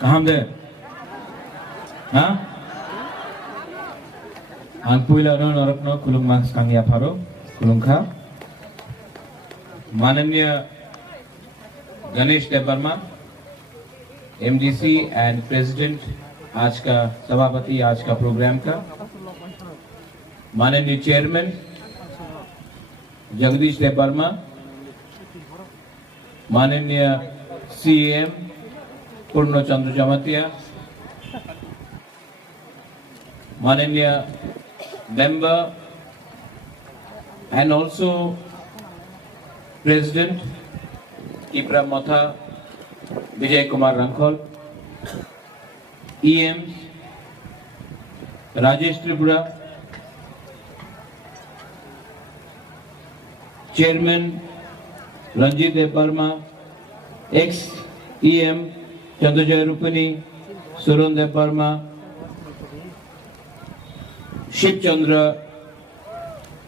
Kahamde. Ha? Angpuila no norokno kulung mas kang ya pharo kulung kha. माननीय गणेश देव Verma MDC and president आज का सभापति आज का प्रोग्राम का, माननीय चेयरमैन जगदीश देव वर्मा, माननीय सीएम पूर्ण चंद्र जमातिया, माननीय member and also president Tipra Motha Vijay Kumar Rankhal, EM Rajesh Tripura, chairman Ranjit Dev Varma, ex EM Chandrajoy Rupini, Suran Dev Verma, Shiv Chandra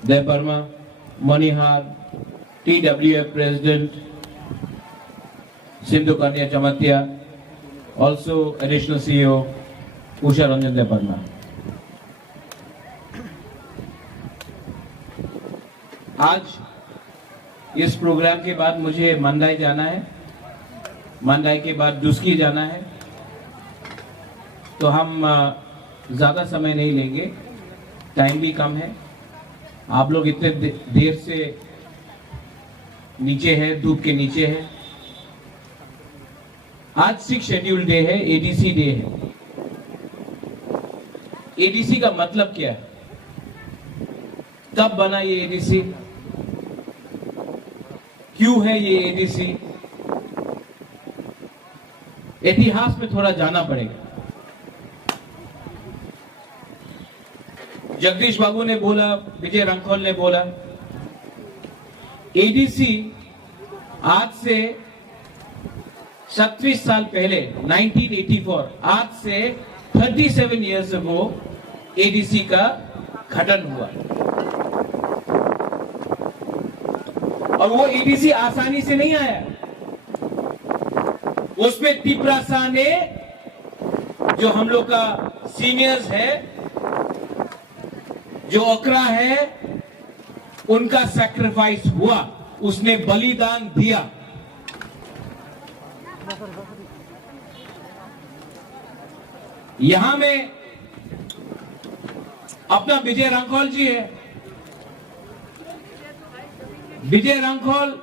Dev Verma, Manihar, TWF President Sindhu Kanya Chamatia, also additional CEO Usha Ranjan Dev Verma. आज इस प्रोग्राम के बाद मुझे मंदाई जाना है, मंदाई के बाद दुस्की जाना है, तो हम ज्यादा समय नहीं लेंगे, टाइम भी कम है। आप लोग इतने देर से नीचे है, धूप के नीचे है। आज 6 शेड्यूल डे है, एडीसी डे है। एडीसी का मतलब क्या है, कब बना ये एडीसी, क्यों है ये एडीसी, इतिहास में थोड़ा जाना पड़ेगा। जगदीश बाबू ने बोला, विजय रंखोल ने बोला, एडीसी आज से 37 साल पहले 1984, आज से 37 इयर्स अगो एडीसी का गठन हुआ। और वो एडीसी आसानी से नहीं आया, उसमें तिपरासा ने, जो हम लोग का सीनियर्स है, जो ओकरा है, उनका सैक्रिफाइस हुआ, उसने बलिदान दिया। यहां में अपना विजय रंखोल जी है। विजय रंखोल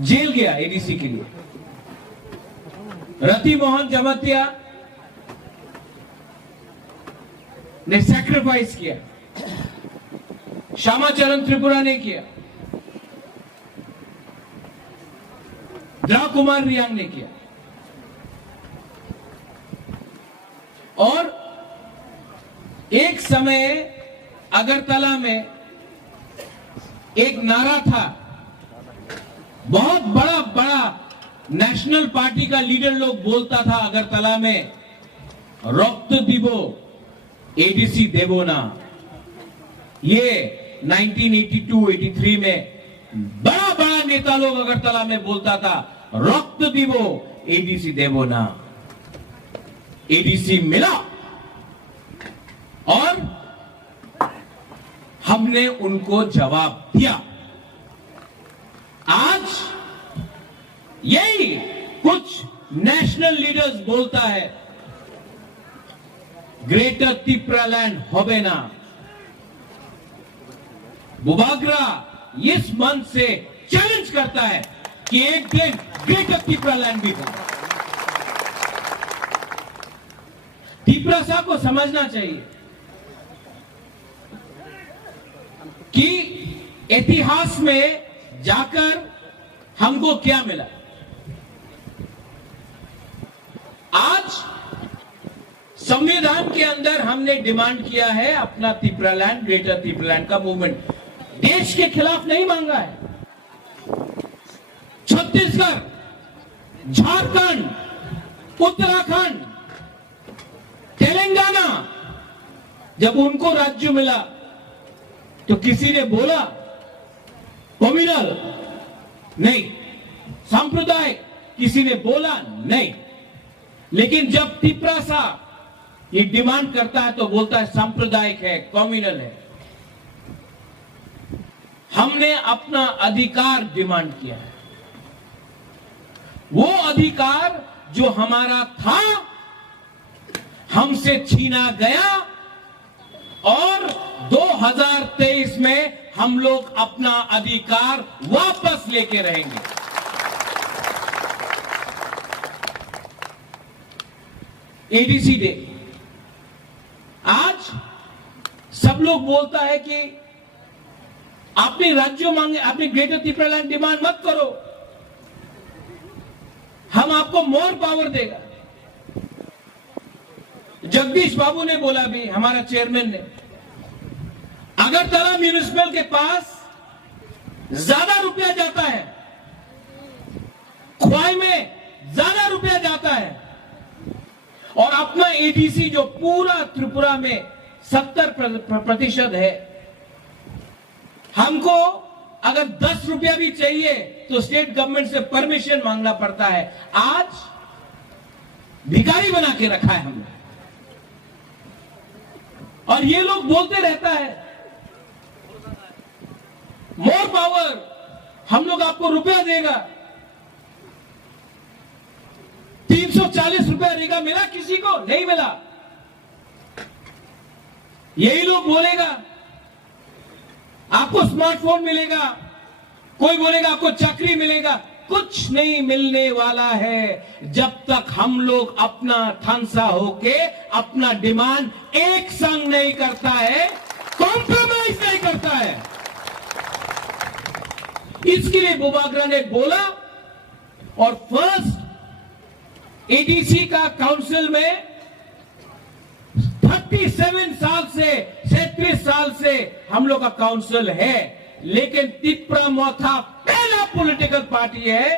जेल गया एडीसी के लिए। रति मोहन जमातिया ने सैक्रिफाइस किया, श्यामाचरण त्रिपुरा ने किया, द्रा कुमार रियांग ने किया। और एक समय अगरतला में एक नारा था, बहुत बड़ा बड़ा नेशनल पार्टी का लीडर लोग बोलता था अगरतला में, रक्त दिबो एडीसी देवो ना। ये 1982-83 में बड़ा बड़ा नेता लोग अगरतला में बोलता था, रक्त दिवो एडीसी देवो ना। एडीसी मिला और हमने उनको जवाब दिया। आज यही कुछ नेशनल लीडर्स बोलता है, ग्रेटर तिप्रालैंड होबे ना। बुबागरा इस मंच से चैलेंज करता है कि एक दिन ग्रेटर तिप्रालैंड भी होगा। तिप्रासा को समझना चाहिए कि इतिहास में जाकर हमको क्या मिला। आज संविधान के अंदर हमने डिमांड किया है अपना तिप्रालैंड, ग्रेटर तिप्रालैंड का मूवमेंट। देश के खिलाफ नहीं मांगा है। छत्तीसगढ़, झारखंड, उत्तराखंड, तेलंगाना, जब उनको राज्य मिला तो किसी ने बोला कम्युनल नहीं, सांप्रदायिक किसी ने बोला नहीं। लेकिन जब तिपरासा ये डिमांड करता है तो बोलता है सांप्रदायिक है, कम्युनल है। हमने अपना अधिकार डिमांड किया है, वो अधिकार जो हमारा था हमसे छीना गया, और 2023 में हम लोग अपना अधिकार वापस लेके रहेंगे। एडीसी डे आज सब लोग बोलता है कि आपने राज्यों मांगे, आपने ग्रेटर त्रिपुरालैंड डिमांड मत करो, हम आपको मोर पावर देगा। जगदीश बाबू ने बोला भी, हमारा चेयरमैन ने, अगरतला म्यूनिसिपल के पास ज्यादा रुपया जाता है, ख्वाई में ज्यादा रुपया जाता है, और अपना एडीसी जो पूरा त्रिपुरा में 70% है, हमको अगर 10 रुपया भी चाहिए तो स्टेट गवर्नमेंट से परमिशन मांगना पड़ता है। आज भिखारी बना के रखा है हमने। और ये लोग बोलते रहता है मोर पावर, हम लोग आपको रुपया देगा। 340 रुपया रीगा मिला किसी को? नहीं मिला। यही लोग बोलेगा आपको स्मार्टफोन मिलेगा, कोई बोलेगा आपको चाकरी मिलेगा। कुछ नहीं मिलने वाला है जब तक हम लोग अपना थानसा होके अपना डिमांड एक संग नहीं करता है, कॉम्प्रोमाइज नहीं करता है। इसके लिए बुबागरा ने बोला, और फर्स्ट एडीसी का काउंसिल में 37 साल से 37 साल से हम लोग का काउंसिल है, लेकिन तिपरामोथा पहला पॉलिटिकल पार्टी है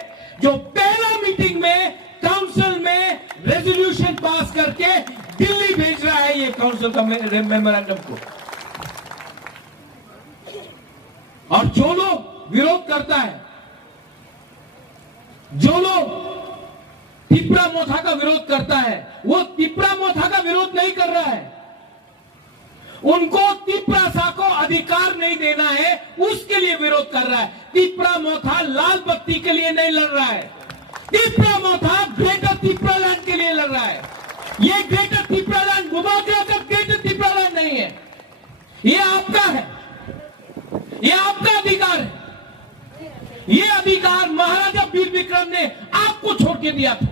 जो पहला मीटिंग में काउंसिल में रेजोल्यूशन पास करके दिल्ली भेज रहा है ये काउंसिल का मेमोरेंडम को। और जो लोग विरोध करता है, जो लोग तिपरामोथा का विरोध करता है, वो तिपरामोथा का विरोध नहीं कर रहा है, उनको तिपरासा को अधिकार नहीं देना है उसके लिए विरोध कर रहा है। तिपरामोथा लाल बत्ती के लिए नहीं लड़ रहा है, तिपरामोथा ग्रेटर त्रिपुरालैंड के लिए लड़ रहा है। ये ग्रेटर त्रिपुरालैंड बुबागरा का ग्रेटर त्रिपुरालैंड नहीं है, ये आपका है, ये आपका अधिकार है। ये अधिकार महाराजा वीर विक्रम ने आपको छोड़ के दिया था।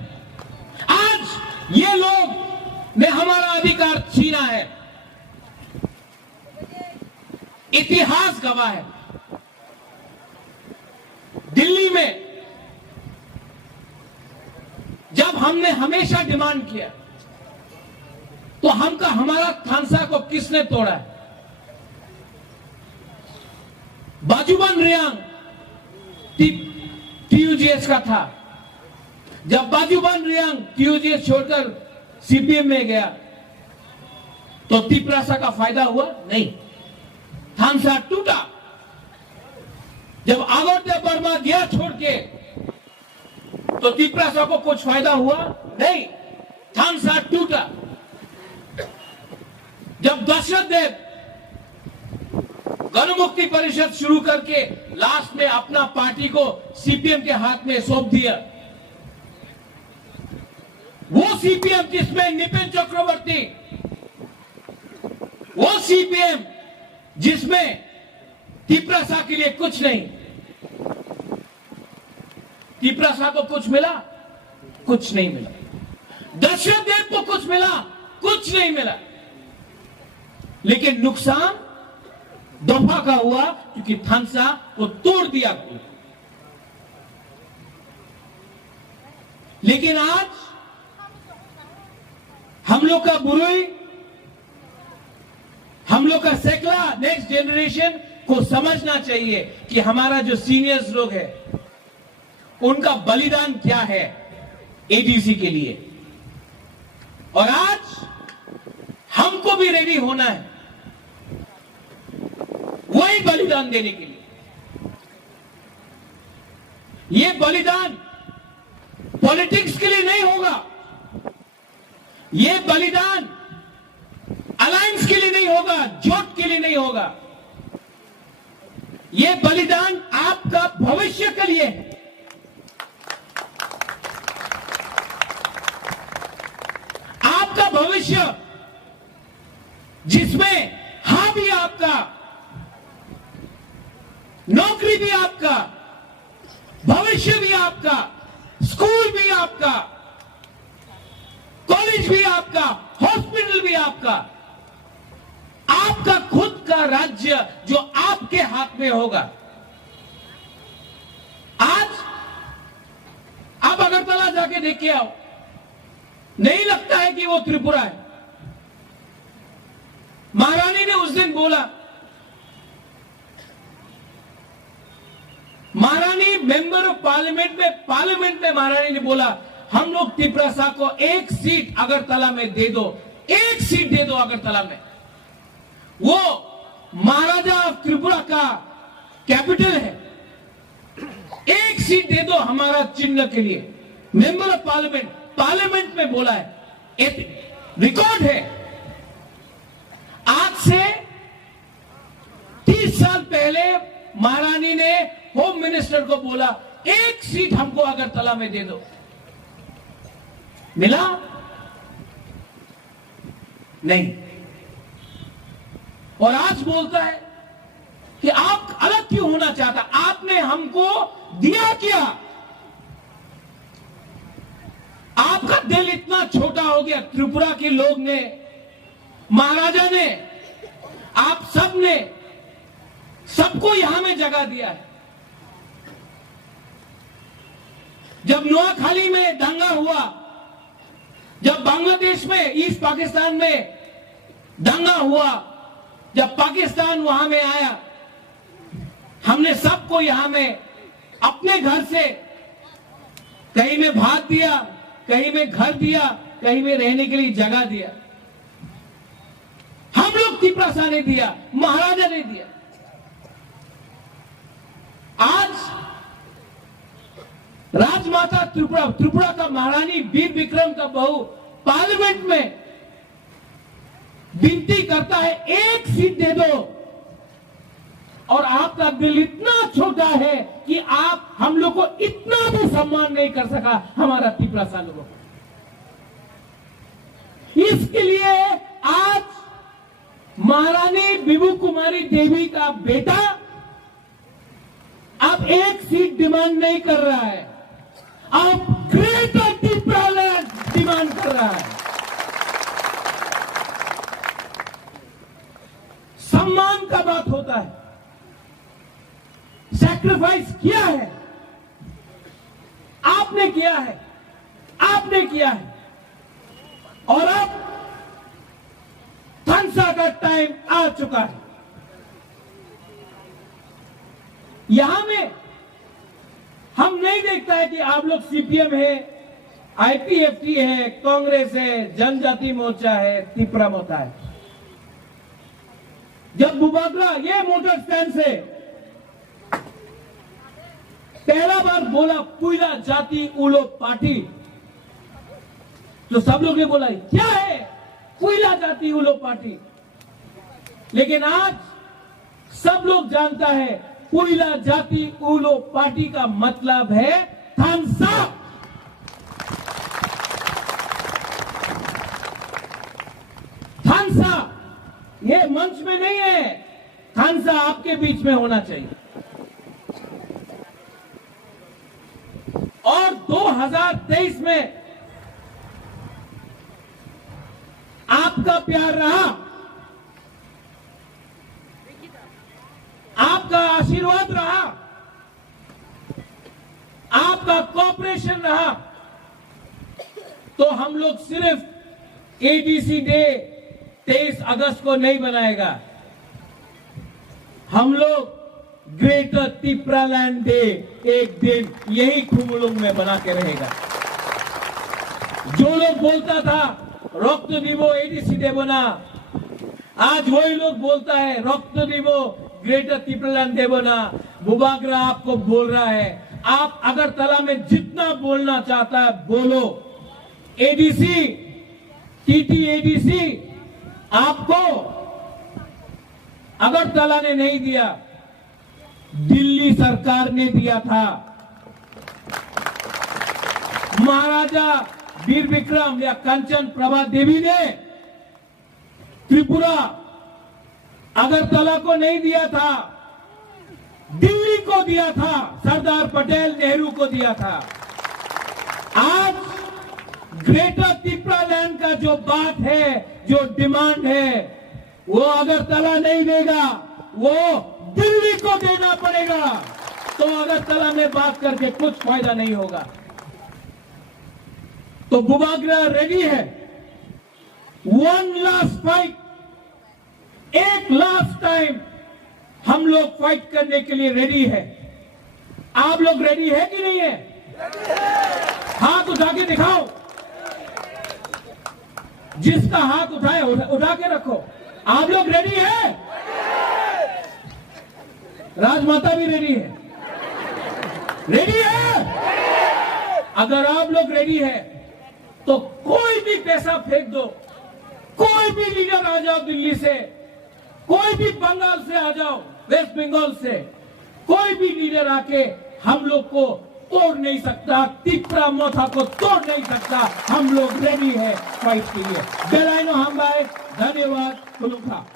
आज ये लोग ने हमारा अधिकार छीना है। इतिहास गवाह है, दिल्ली में जब हमने हमेशा डिमांड किया तो हमारा थानसा को किसने तोड़ा है? बाजूबन रियांग टीयूजीएस का था। जब बाजूबन रियांग टीयूजीएस छोड़कर सीपीएम में गया तो तिपरासा का फायदा हुआ नहीं, थानसा टूटा। जब आगोटे वर्मा गया छोड़ के तो तिपरासा को कुछ फायदा हुआ नहीं, थानसा टूटा। जब दशरथ देव गणमुक्ति परिषद शुरू करके लास्ट में अपना पार्टी को सीपीएम के हाथ में सौंप दिया, वो सीपीएम जिसमें नितिन चक्रवर्ती, वो सीपीएम जिसमें तिपरासा के लिए कुछ नहीं, तिपरासा को कुछ मिला? कुछ नहीं मिला। दशरथ देव को कुछ मिला? कुछ नहीं मिला। लेकिन नुकसान दफा का हुआ क्योंकि थानसा को तोड़ दिया। लेकिन आज हम लोग का बुरुई, हम लोग का सेकला नेक्स्ट जनरेशन को समझना चाहिए कि हमारा जो सीनियर्स लोग हैं उनका बलिदान क्या है एडीसी के लिए। और आज हमको भी रेडी होना है वही बलिदान देने के लिए। ये बलिदान पॉलिटिक्स के लिए नहीं होगा, ये बलिदान अलायंस के लिए नहीं होगा, जोट के लिए नहीं होगा, ये बलिदान आपका भविष्य के लिए है। आपका भविष्य जिसमें हां भी आपका, नौकरी भी आपका, भविष्य भी आपका, स्कूल भी आपका, कॉलेज भी आपका, हॉस्पिटल भी आपका, आपका खुद का राज्य जो आपके हाथ में होगा। आज आप अगरतला जाके देख के आओ, नहीं लगता है कि वो त्रिपुरा है। महारानी ने उस दिन बोला, महारानी मेंबर ऑफ पार्लियामेंट में महारानी ने बोला, हम लोग त्रिपुरा को एक सीट अगरतला में दे दो, एक सीट दे दो अगरतला में। वो महाराजा ऑफ त्रिपुरा का कैपिटल है, एक सीट दे दो हमारा चिन्ह के लिए। मेंबर ऑफ पार्लियामेंट में बोला है, एक रिकॉर्ड है। आज से 30 साल पहले महारानी ने होम मिनिस्टर को बोला, एक सीट हमको अगरतला में दे दो। मिला? नहीं। और आज बोलता है कि आप अलग क्यों होना चाहता, आपने हमको दिया क्या? आपका दिल इतना छोटा हो गया। त्रिपुरा के लोग ने, महाराजा ने, आप सब ने, सबको यहां में जगह दिया है। जब नोआखाली में दंगा हुआ, जब बांग्लादेश में, ईस्ट पाकिस्तान में दंगा हुआ, जब पाकिस्तान वहां में आया, हमने सबको यहां में अपने घर से, कहीं में भात दिया, कहीं में घर दिया, कहीं में रहने के लिए जगह दिया। हम लोग त्रिपुरा ने दिया, महाराजा ने दिया। आज राजमाता त्रिपुरा का महारानी वीर विक्रम का बहू पार्लियामेंट में विनती करता है, एक सीट दे दो। और आपका दिल इतना छोटा है कि आप हम लोग को इतना भी सम्मान नहीं कर सका, हमारा त्रिपुरा लोगों को। इसके लिए आज महारानी विभू कुमारी देवी का बेटा अब एक सीट डिमांड नहीं कर रहा है, अब ग्रेटर त्रिपुरा डिमांड कर रहा है। सम्मान का बात होता है, सैक्रिफाइस किया है, आपने किया है, आपने किया है। और अब थंसा का टाइम आ चुका है। यहां में हम नहीं देखता है कि आप लोग सीपीएम है, आईपीएफटी है, कांग्रेस है, जनजाति मोर्चा है, त्रिपुरा मोर्चा है। जब बुबागरा ये मोटर स्टैंड से पहला बार बोला पुइला जाति उलो पार्टी, तो सब लोग ने बोला क्या है पुइला जाति उलो पार्टी। लेकिन आज सब लोग जानता है पुइला जाति उलो पार्टी का मतलब है थानसा। थानसा ये मंच में नहीं है, थानसा आपके बीच में होना चाहिए। और 2023 में आपका प्यार रहा, आपका आशीर्वाद रहा, आपका कोऑपरेशन रहा, तो हम लोग सिर्फ एडीसी डे 23 अगस्त को नहीं बनाएगा, हम लोग ग्रेटर त्रिपुरा लैंड डे एक दिन यही खुमलुंग में बना के रहेगा। जो लोग बोलता था रक्त दिवो एडीसी डे बना, आज वही लोग बोलता है रक्त दिवो ग्रेटर त्रिपुरा लैंड डे बना। बुबागरा आपको बोल रहा है आप अगरतला में जितना बोलना चाहता है बोलो। एडीसी, टीटी एडीसी आपको अगरतला ने नहीं दिया, दिल्ली सरकार ने दिया था। महाराजा वीर विक्रम या कंचन प्रभा देवी ने त्रिपुरा अगरतला को नहीं दिया था, दिल्ली को दिया था, सरदार पटेल नेहरू को दिया था। आज ग्रेटर त्रिपुरा लैंड का जो बात है, जो डिमांड है, वो अगरतला नहीं देगा, वो दिल्ली को देना पड़ेगा। तो अगरतला में बात करके कुछ फायदा नहीं होगा। तो बुबागरा रेडी है। वन लास्ट फाइट, एक लास्ट टाइम हम लोग फाइट करने के लिए रेडी है। आप लोग रेडी है कि नहीं है? हाथ उठा के दिखाओ। जिसका हाथ उठाए उठा के रखो। आप लोग रेडी है? राजमाता भी रेडी है? रेडी है? अगर आप लोग रेडी है तो कोई भी पैसा फेंक दो, कोई भी लीडर आ जाओ दिल्ली से, कोई भी बंगाल से आ जाओ, वेस्ट बंगाल से, कोई भी लीडर आके हम लोग को तोड़ नहीं सकता, त्रिपुरा मोथा को तोड़ नहीं सकता। हम लोग रेडी है फाइट के लिए। बेलाइनो हम भाई, धन्यवाद।